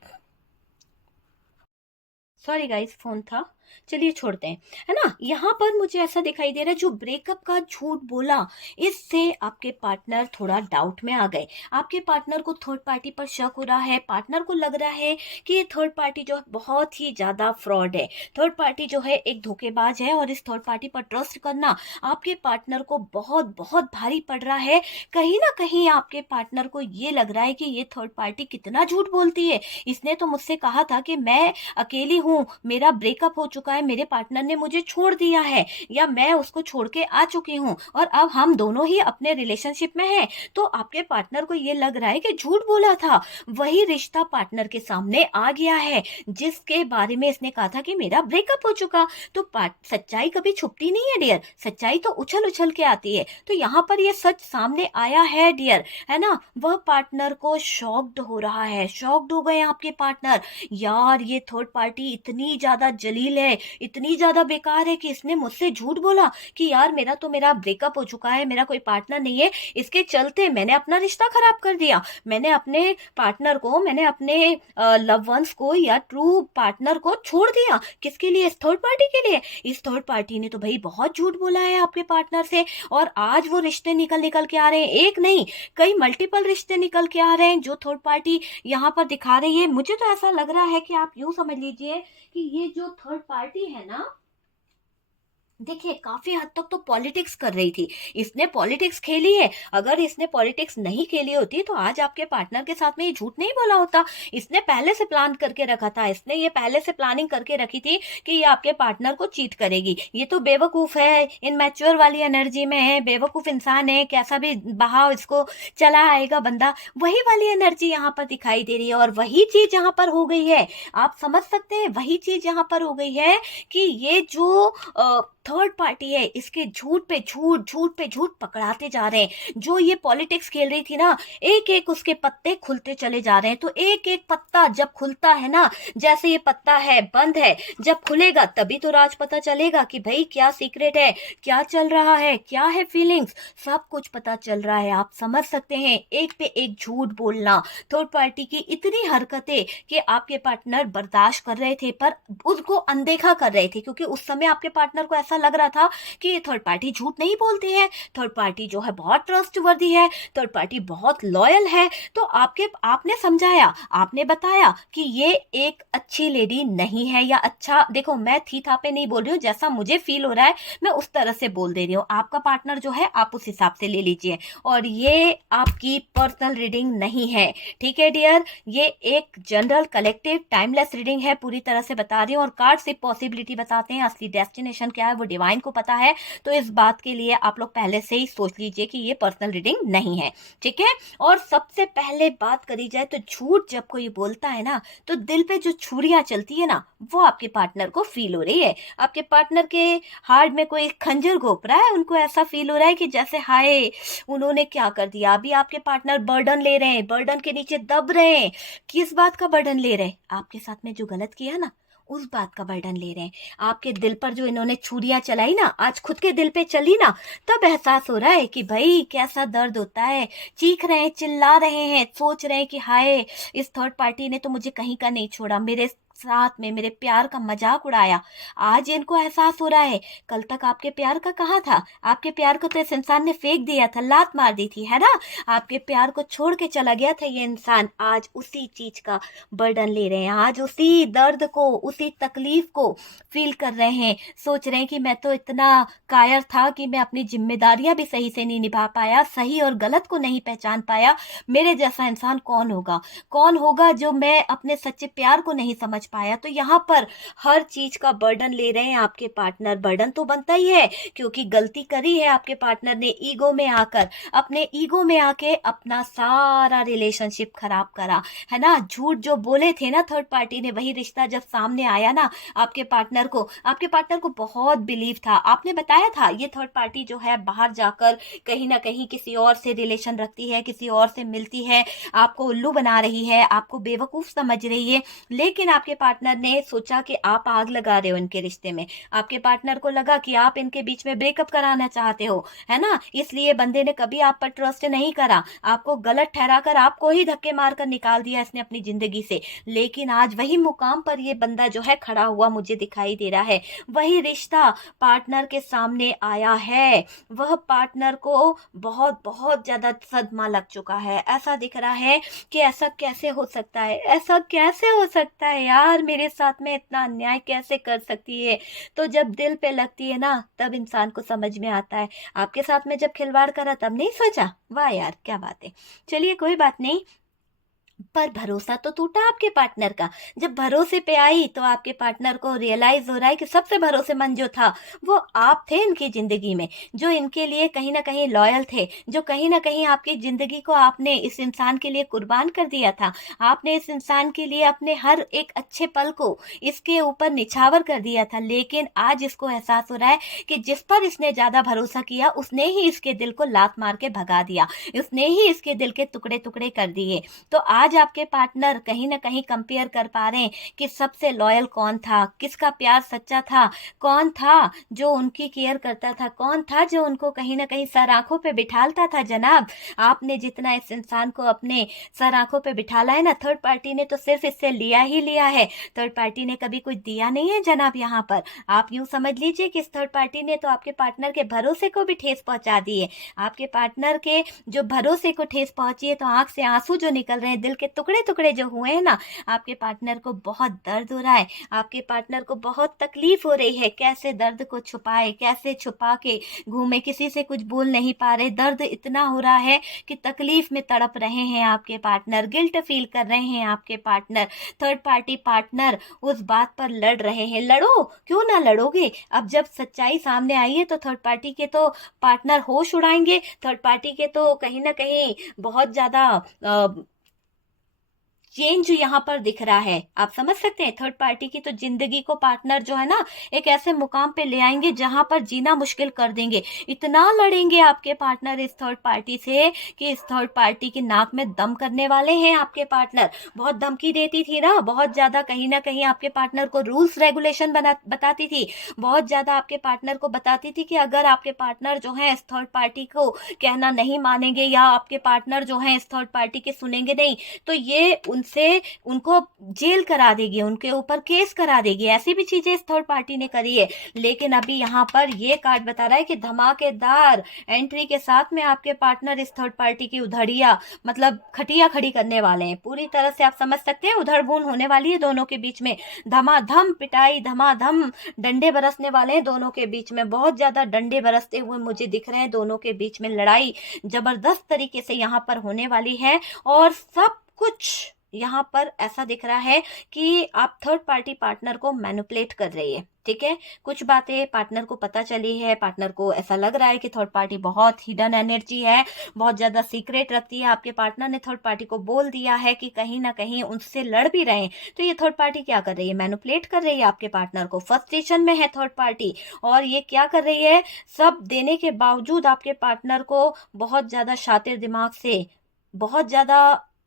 सॉरी गाइस फोन था, चलिए छोड़ते हैं, है ना। यहाँ पर मुझे ऐसा दिखाई दे रहा है जो ब्रेकअप का झूठ बोला, इससे आपके पार्टनर थोड़ा डाउट में आ गए। आपके पार्टनर को थर्ड पार्टी पर शक हो रहा है, पार्टनर को लग रहा है कि ये थर्ड पार्टी जो है बहुत ही ज्यादा फ्रॉड है, थर्ड पार्टी जो है एक धोखेबाज है और इस थर्ड पार्टी पर ट्रस्ट करना आपके पार्टनर को बहुत बहुत भारी पड़ रहा है। कहीं ना कहीं आपके पार्टनर को ये लग रहा है कि ये थर्ड पार्टी कितना झूठ बोलती है, इसने तो मुझसे कहा था कि मैं अकेली हूँ, मेरा ब्रेकअप हो चुका है, मेरे पार्टनर ने मुझे छोड़ दिया है या मैं उसको छोड़ के आ चुकी हूँ और अब हम दोनों ही अपने रिलेशनशिप में हैं। तो आपके पार्टनर को ये लग रहा है कि झूठ बोला था, वही रिश्ता पार्टनर के सामने आ गया है जिसके बारे में इसने कहा था कि मेरा ब्रेकअप हो चुका। तो सच्चाई कभी छुपती नहीं है डियर, सच्चाई तो उछल उछल के आती है। तो यहाँ पर ये सच सामने आया है डियर, है ना। वह पार्टनर को शॉक्ड हो रहा है, शॉक्ड हो गए आपके पार्टनर, यार ये थर्ड पार्टी इतनी ज्यादा जलील है, इतनी ज्यादा बेकार है कि इसने मुझसे झूठ बोला कि यार मेरा ब्रेकअप हो चुका है, मेरा कोई पार्टनर नहीं है, इसके चलते मैंने अपना रिश्ता खराब कर दिया, मैंने अपने पार्टनर को, मैंने अपने लव वंस को या ट्रू पार्टनर को छोड़ दिया। किसके लिए? इस थर्ड पार्टी के लिए। इस थर्ड पार्टी ने तो भाई बहुत झूठ बोला है आपके पार्टनर से और आज वो रिश्ते निकल के आ रहे हैं, एक नहीं कई मल्टीपल रिश्ते निकल के आ रहे हैं जो थर्ड पार्टी यहाँ पर दिखा रही है। मुझे तो ऐसा लग रहा है कि आप यूं समझ लीजिए कि ये जो थर्ड पार्टी है ना, देखिए काफी हद तक तो पॉलिटिक्स कर रही थी। इसने पॉलिटिक्स खेली है। अगर इसने पॉलिटिक्स नहीं खेली होती तो आज आपके पार्टनर के साथ में ये झूठ नहीं बोला होता। इसने पहले से प्लान करके रखा था। इसने ये पहले से प्लानिंग करके रखी थी कि ये आपके पार्टनर को चीट करेगी। ये तो बेवकूफ है, इनमैच्योर वाली एनर्जी में है, बेवकूफ इंसान है, कैसा भी बहाव इसको चला आएगा बंदा, वही वाली एनर्जी यहाँ पर दिखाई दे रही है। और वही चीज यहाँ पर हो गई है, आप समझ सकते हैं, वही चीज यहाँ पर हो गई है कि ये जो थर्ड पार्टी है इसके झूठ पे झूठ, झूठ पे झूठ पकड़ाते जा रहे हैं। जो ये पॉलिटिक्स खेल रही थी ना, एक एक उसके पत्ते खुलते चले जा रहे हैं। तो एक एक पत्ता जब खुलता है ना, जैसे ये पत्ता है बंद है, जब खुलेगा तभी तो राज पता चलेगा कि भाई क्या सीक्रेट है, क्या चल रहा है, क्या है फीलिंग्स, सब कुछ पता चल रहा है। आप समझ सकते हैं, एक पे एक झूठ बोलना, थर्ड पार्टी की इतनी हरकतें कि आपके पार्टनर बर्दाश्त कर रहे थे पर उसको अनदेखा कर रहे थे, क्योंकि उस समय आपके पार्टनर को ऐसा लग रहा था कि ये थर्ड पार्टी झूठ नहीं बोलती है, थर्ड पार्टी जो है बहुत ट्रस्टवर्दी है, थर्ड पार्टी बहुत लॉयल है। तो आपने समझाया, आपने बताया कि ये एक अच्छी लेडी नहीं है या अच्छा, देखो मैं थी था पे नहीं बोल रही हूँ, जैसा मुझे फील हो रहा है मैं उस तरह से बोल दे रही हूँ। आपका पार्टनर जो है आप उस हिसाब से ले लीजिए। और ये आपकी पर्सनल रीडिंग नहीं है, ठीक है डियर, ये एक जनरल कलेक्टिव टाइमलेस रीडिंग है, पूरी तरह से बता रही हूँ। और कार्ड सिर्फ पॉसिबिलिटी बताते हैं, असली डेस्टिनेशन क्या है वो डिवाइन को पता है। तो इस बात के लिए आप लोग पहले से ही सोच लीजिए कि ये पर्सनल रीडिंग नहीं है, ठीक है। और सबसे पहले बात करी जाए तो झूठ जब कोई बोलता है ना, तो दिल पे जो छुरियां चलती है ना, वो आपके पार्टनर को फील हो रही है। आपके पार्टनर के हार्ट में कोई खंजर घोप रहा है, उनको ऐसा फील हो रहा है कि जैसे हाय उन्होंने क्या कर दिया। अभी आपके पार्टनर बर्डन ले रहे हैं, बर्डन के नीचे दब रहे हैं। किस बात का बर्डन ले रहे हैं? आपके साथ में जो गलत किया ना, उस बात का बर्डन ले रहे हैं। आपके दिल पर जो इन्होंने छुरियां चलाई ना, आज खुद के दिल पे चली ना, तब एहसास हो रहा है कि भाई कैसा दर्द होता है। चीख रहे हैं, चिल्ला रहे हैं, सोच रहे हैं कि हाय इस थर्ड पार्टी ने तो मुझे कहीं का नहीं छोड़ा, मेरे साथ में मेरे प्यार का मजाक उड़ाया। आज इनको एहसास हो रहा है, कल तक आपके प्यार का कहाँ था? आपके प्यार को तो इस इंसान ने फेंक दिया था, लात मार दी थी, है ना। आपके प्यार को छोड़ के चला गया था ये इंसान। आज उसी चीज का बर्डन ले रहे हैं, आज उसी दर्द को, उसी तकलीफ को फील कर रहे हैं। सोच रहे हैं कि मैं तो इतना कायर था कि मैं अपनी जिम्मेदारियां भी सही से नहीं निभा पाया, सही और गलत को नहीं पहचान पाया। मेरे जैसा इंसान कौन होगा, कौन होगा जो मैं अपने सच्चे प्यार को नहीं समझ पाया। तो यहाँ पर हर चीज का बर्डन ले रहे हैं आपके पार्टनर। बर्डन तो बनता ही है, क्योंकि गलती करी है आपके पार्टनर ने, ईगो में आकर, अपने ईगो में आके अपना सारा रिलेशनशिप खराब करा, है ना। झूठ जो बोले थे ना थर्ड पार्टी ने, वही रिश्ता जब सामने आया ना, आपके पार्टनर को बहुत बिलीव था। आपने बताया था ये थर्ड पार्टी जो है बाहर जाकर कहीं ना कहीं किसी और से रिलेशन रखती है, किसी और से मिलती है, आपको उल्लू बना रही है, आपको बेवकूफ समझ रही है। लेकिन आपके पार्टनर ने सोचा कि आप आग लगा रहे हो इनके रिश्ते में। आपके पार्टनर को लगा कि आप इनके बीच में ब्रेकअप कराना चाहते हो, है ना। इसलिए बंदे ने कभी आप पर ट्रस्ट नहीं करा, आपको गलत ठहराकर आपको ही धक्के मारकर निकाल दिया इसने अपनी जिंदगी से। लेकिन आज वही मुकाम पर ये बंदा जो है खड़ा हुआ मुझे दिखाई दे रहा है। वही रिश्ता पार्टनर के सामने आया है। वह पार्टनर को बहुत बहुत ज्यादा सदमा लग चुका है। ऐसा दिख रहा है कि ऐसा कैसे हो सकता है, ऐसा कैसे हो सकता है यार, मेरे साथ में इतना अन्याय कैसे कर सकती है। तो जब दिल पे लगती है ना, तब इंसान को समझ में आता है। आपके साथ में जब खिलवाड़ करा तब नहीं सोचा? वाह यार क्या बात है। चलिए कोई बात नहीं, पर भरोसा तो टूटा आपके पार्टनर का। जब भरोसे पे आई तो आपके पार्टनर को रियलाइज हो रहा है कि सबसे भरोसेमंद जो था वो आप थे इनकी जिंदगी में, जो इनके लिए कहीं ना कहीं लॉयल थे, जो कहीं ना कहीं आपकी जिंदगी को आपने इस इंसान के लिए कुर्बान कर दिया था। आपने इस इंसान के लिए अपने हर एक अच्छे पल को इसके ऊपर निछावर कर दिया था। लेकिन आज इसको एहसास हो रहा है कि जिस पर इसने ज्यादा भरोसा किया उसने ही इसके दिल को लात मार के भगा दिया, उसने ही इसके दिल के टुकड़े टुकड़े कर दिए। तो आज आपके पार्टनर कहीं ना कहीं कंपेयर कर पा रहे हैं कि सबसे लॉयल कौन था, किसका प्यार सच्चा था, कौन था जो उनकी केयर करता था, कौन था जो उनको कहीं ना कहीं सर आंखों पे बिठालता था। जनाब आपने जितना इस इंसान को अपने सर आंखों पे बिठाला है ना, थर्ड पार्टी ने तो सिर्फ इससे लिया ही लिया है, थर्ड पार्टी ने कभी कुछ दिया नहीं है जनाब। यहाँ पर आप यूं समझ लीजिए कि इस थर्ड पार्टी ने तो आपके पार्टनर के भरोसे को भी ठेस पहुंचा दी है। आपके पार्टनर के जो भरोसे को ठेस पहुंची है, तो आंख से आंसू जो निकल रहे हैं, दिल के टुकड़े टुकड़े जो हुए हैं ना, आपके पार्टनर को बहुत दर्द हो रहा है, आपके पार्टनर को बहुत तकलीफ हो रही है। कैसे दर्द को छुपाए, कैसे छुपा के घूमे, किसी से कुछ बोल नहीं पा रहे, दर्द इतना हो रहा है कि तकलीफ में तड़प रहे हैं आपके पार्टनर, गिल्ट फील कर रहे हैं आपके पार्टनर। थर्ड पार्टी पार्टनर उस बात पर लड़ रहे हैं। लड़ो, क्यों ना लड़ोगे? अब जब सच्चाई सामने आई है तो थर्ड पार्टी के तो पार्टनर होश उड़ाएंगे, थर्ड पार्टी के तो कहीं ना कहीं बहुत ज्यादा चेंज यहाँ पर दिख रहा है। आप समझ सकते हैं, थर्ड पार्टी की तो जिंदगी को पार्टनर जो है ना एक ऐसे मुकाम पे ले आएंगे जहां पर जीना मुश्किल कर देंगे। इतना लड़ेंगे आपके पार्टनर इस थर्ड पार्टी से कि इस थर्ड पार्टी की नाक में दम करने वाले हैं आपके पार्टनर। बहुत धमकी देती थी ना, बहुत ज्यादा कहीं ना कहीं आपके पार्टनर को रूल्स रेगुलेशन बताती थी, बहुत ज्यादा आपके पार्टनर को बताती थी कि अगर आपके पार्टनर जो है इस थर्ड पार्टी को कहना नहीं मानेंगे या आपके पार्टनर जो है इस थर्ड पार्टी के सुनेंगे नहीं तो ये उनसे उनको जेल करा देगी, उनके ऊपर केस करा देगी। ऐसी भी चीजें इस थर्ड पार्टी ने करी है। लेकिन अभी यहाँ पर ये कार्ड बता रहा है कि धमाकेदार एंट्री के साथ में आपके पार्टनर इस थर्ड पार्टी की उधड़िया मतलब खटिया खड़ी करने वाले हैं। पूरी तरह से आप समझ सकते हैं उधड़ बुन होने वाली है दोनों के बीच में। धमाधम पिटाई, धमाधम डंडे बरसने वाले हैं दोनों के बीच में। बहुत ज्यादा डंडे बरसते हुए मुझे दिख रहे हैं। दोनों के बीच में लड़ाई जबरदस्त तरीके से यहाँ पर होने वाली है और सब कुछ यहाँ पर ऐसा दिख रहा है कि आप थर्ड पार्टी पार्टनर को मैनिपुलेट कर रही है। ठीक है, कुछ बातें पार्टनर को पता चली है, पार्टनर को ऐसा लग रहा है कि थर्ड पार्टी बहुत हिडन एनर्जी है, बहुत ज्यादा सीक्रेट रखती है। आपके पार्टनर ने थर्ड पार्टी को बोल दिया है कि कहीं ना कहीं उनसे लड़ भी रहे हैं। तो ये थर्ड पार्टी क्या कर रही है? मैनिपुलेट कर रही है आपके पार्टनर को। फ्रस्ट्रेशन में है थर्ड पार्टी और ये क्या कर रही है, सब देने के बावजूद आपके पार्टनर को बहुत ज्यादा शातिर दिमाग से, बहुत ज्यादा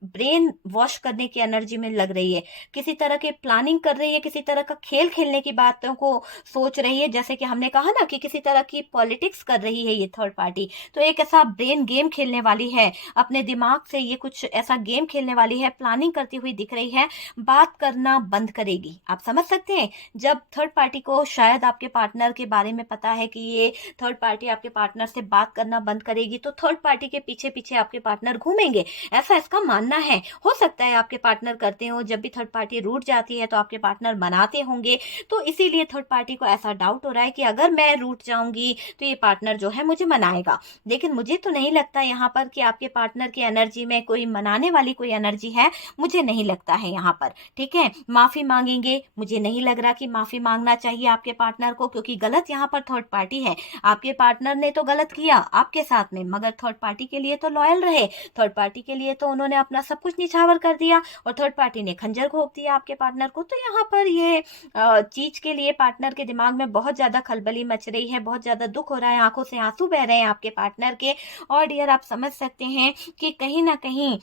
ब्रेन वॉश करने की एनर्जी में लग रही है। किसी तरह की प्लानिंग कर रही है, किसी तरह का खेल खेलने की बातों को सोच रही है। जैसे कि हमने कहा ना कि किसी तरह की पॉलिटिक्स कर रही है ये थर्ड पार्टी। तो एक ऐसा ब्रेन गेम खेलने वाली है, अपने दिमाग से ये कुछ ऐसा गेम खेलने वाली है, प्लानिंग करती हुई दिख रही है। बात करना बंद करेगी। आप समझ सकते हैं, जब थर्ड पार्टी को शायद आपके पार्टनर के बारे में पता है कि ये थर्ड पार्टी आपके पार्टनर से बात करना बंद करेगी तो थर्ड पार्टी के पीछे पीछे आपके पार्टनर घूमेंगे, ऐसा इसका मानना है। हो सकता है आपके पार्टनर करते हो, जब भी थर्ड पार्टी रूठ जाती है तो आपके पार्टनर मनाते होंगे। तो इसीलिए थर्ड पार्टी को ऐसा डाउट हो रहा है कि अगर मैं रूठ जाऊंगी तो ये पार्टनर जो है मुझे मनाएगा। लेकिन मुझे तो नहीं लगता यहाँ पर कि आपके पार्टनर की एनर्जी में कोई मनाने वाली कोई एनर्जी है, मुझे नहीं लगता है यहाँ पर। ठीक है, माफी मांगेंगे, मुझे नहीं लग रहा कि माफी मांगना चाहिए आपके पार्टनर को, क्योंकि गलत यहाँ पर थर्ड पार्टी है। आपके पार्टनर ने तो गलत किया आपके साथ में, मगर थर्ड पार्टी के लिए तो लॉयल रहे, थर्ड पार्टी के लिए तो उन्होंने अपना सब कुछ निछावर कर दिया और थर्ड पार्टी ने खंजर घोंप दिया आपके पार्टनर को। तो यहाँ पर ये चीज के लिए पार्टनर के दिमाग में बहुत ज्यादा खलबली मच रही है, बहुत ज्यादा दुख हो रहा है, आंखों से आंसू बह रहे हैं आपके पार्टनर के। और डियर आप समझ सकते हैं कि कहीं ना कहीं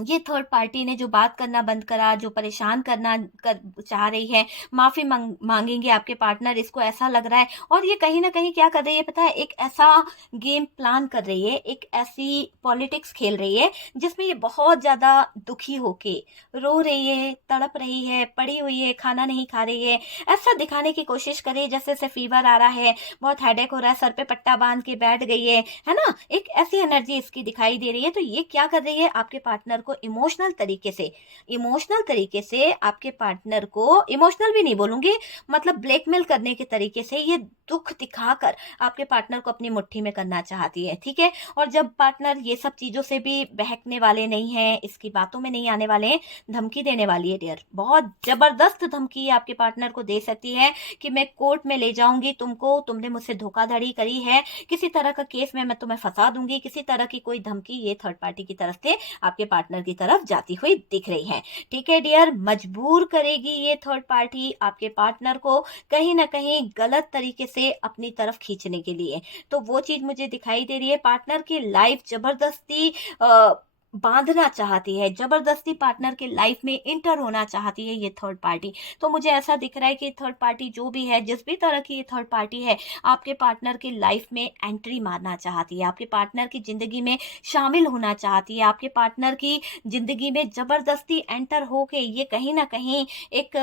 ये थर्ड पार्टी ने जो बात करना बंद करा, जो परेशान करना चाह रही है, माफी मांगेंगे आपके पार्टनर, इसको ऐसा लग रहा है। और ये कहीं ना कहीं क्या कर रही है पता है, एक ऐसा गेम प्लान कर रही है, एक ऐसी पॉलिटिक्स खेल रही है जिसमें ये बहुत ज्यादा दुखी होके रो रही है, तड़प रही है, पड़ी हुई है, खाना नहीं खा रही है, ऐसा दिखाने की कोशिश कर रही है जैसे से फीवर आ रहा है, बहुत हेडेक हो रहा है, सर पे पट्टा बांध के बैठ गई है ना। एक ऐसी एनर्जी इसकी दिखाई दे रही है। तो ये क्या कर रही है, आपके पार्टनर को इमोशनल तरीके से आपके पार्टनर को, इमोशनल भी नहीं बोलूंगी, मतलब ब्लैकमेल करने के तरीके से ये दुख दिखाकर आपके पार्टनर को अपनी मुट्ठी में करना चाहती है। ठीक है, और जब पार्टनर ये सब चीजों से भी बहकने वाले नहीं है, इसकी बातों में नहीं आने वाले हैं, धमकी देने वाली है डियर, बहुत जबरदस्त धमकी आपके पार्टनर को दे सकती है कि मैं कोर्ट में ले जाऊंगी तुमको, तुमने मुझसे धोखाधड़ी करी है, किसी तरह का केस में मैं तुम्हें फंसा दूंगी, किसी तरह की कोई धमकी ये थर्ड पार्टी की तरफ से आपके पार्टनर की तरफ जाती हुई दिख रही है। ठीक है डियर, मजबूर करेगी ये थर्ड पार्टी आपके पार्टनर को कहीं ना कहीं गलत तरीके से अपनी तरफ खींचने के लिए। तो वो चीज मुझे दिखाई दे रही है। पार्टनर की लाइफ जबरदस्ती बांधना चाहती है, जबरदस्ती पार्टनर के लाइफ में इंटर होना चाहती है ये थर्ड पार्टी। तो मुझे ऐसा दिख रहा है कि थर्ड पार्टी जो भी है, जिस भी तरह की ये थर्ड पार्टी है, आपके पार्टनर की लाइफ में एंट्री मारना चाहती है, आपके पार्टनर की जिंदगी में शामिल होना चाहती है, आपके पार्टनर की जिंदगी में जबरदस्ती एंटर होके ये कहीं ना कहीं एक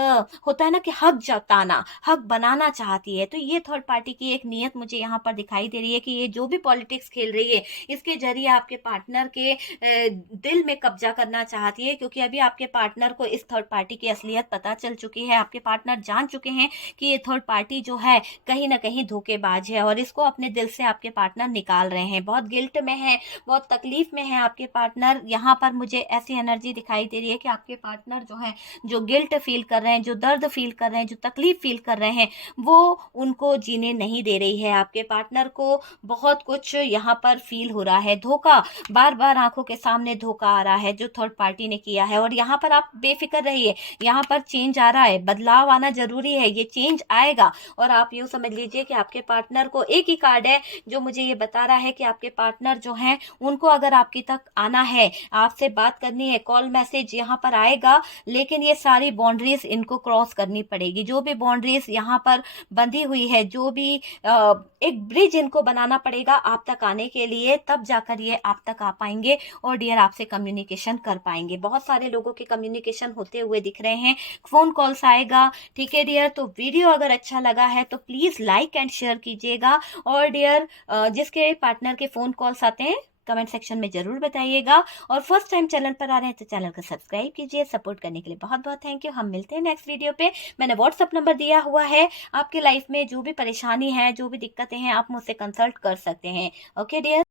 होता है ना कि हक जताना, हक बनाना चाहती है। तो ये थर्ड पार्टी की एक नीयत मुझे यहाँ पर दिखाई दे रही है कि ये जो भी पॉलिटिक्स खेल रही है, इसके जरिए आपके पार्टनर के दिल में कब्जा करना चाहती है, क्योंकि अभी आपके पार्टनर को इस थर्ड पार्टी की असलियत पता चल चुकी है। आपके पार्टनर जान चुके हैं कि ये थर्ड पार्टी जो है कहीं ना कहीं धोखेबाज है, और इसको अपने दिल से आपके पार्टनर निकाल रहे हैं। बहुत गिल्ट में है, बहुत तकलीफ में है आपके पार्टनर। यहाँ पर मुझे ऐसी एनर्जी दिखाई दे रही है कि आपके पार्टनर जो है, जो गिल्ट फील कर रहे हैं, जो दर्द फील कर रहे हैं, जो तकलीफ फील कर रहे हैं, वो उनको जीने नहीं दे रही है। आपके पार्टनर को बहुत कुछ यहाँ पर फील हो रहा है, धोखा, बार बार आंखों के सामने धोखा आ रहा है जो थर्ड पार्टी ने किया है। और यहाँ पर आप बेफिक्र रहिए, यहाँ पर चेंज आ रहा है, बदलाव आना जरूरी है, ये चेंज आएगा। और आप यूं समझ लीजिए कि आपके पार्टनर को एक ही कार्ड है जो मुझे ये बता रहा है कि आपके पार्टनर जो हैं उनको अगर आपकी तक आना है, आपसे बात करनी है, कॉल मैसेज यहाँ पर आएगा, लेकिन ये सारी बाउंड्रीज इनको क्रॉस करनी पड़ेगी। जो भी बाउंड्रीज यहाँ पर बंधी हुई है, जो भी एक ब्रिज इनको बनाना पड़ेगा आप तक आने के लिए, तब जाकर ये आप तक आ पाएंगे और डियर आपसे कम्युनिकेशन कर पाएंगे। बहुत सारे लोगों के कम्युनिकेशन होते हुए दिख रहे हैं, फोन कॉल्स आएगा। ठीक है डियर, तो वीडियो अगर अच्छा लगा है तो प्लीज लाइक एंड शेयर कीजिएगा। और डियर जिसके पार्टनर के फोन कॉल्स आते हैं कमेंट सेक्शन में जरूर बताइएगा। और फर्स्ट टाइम चैनल पर आ रहे हैं तो चैनल को सब्सक्राइब कीजिए। सपोर्ट करने के लिए बहुत बहुत थैंक यू। हम मिलते हैं नेक्स्ट वीडियो पे। मैंने व्हाट्सअप नंबर दिया हुआ है, आपके लाइफ में जो भी परेशानी है, जो भी दिक्कतें हैं, आप मुझसे कंसल्ट कर सकते हैं। Okay dear.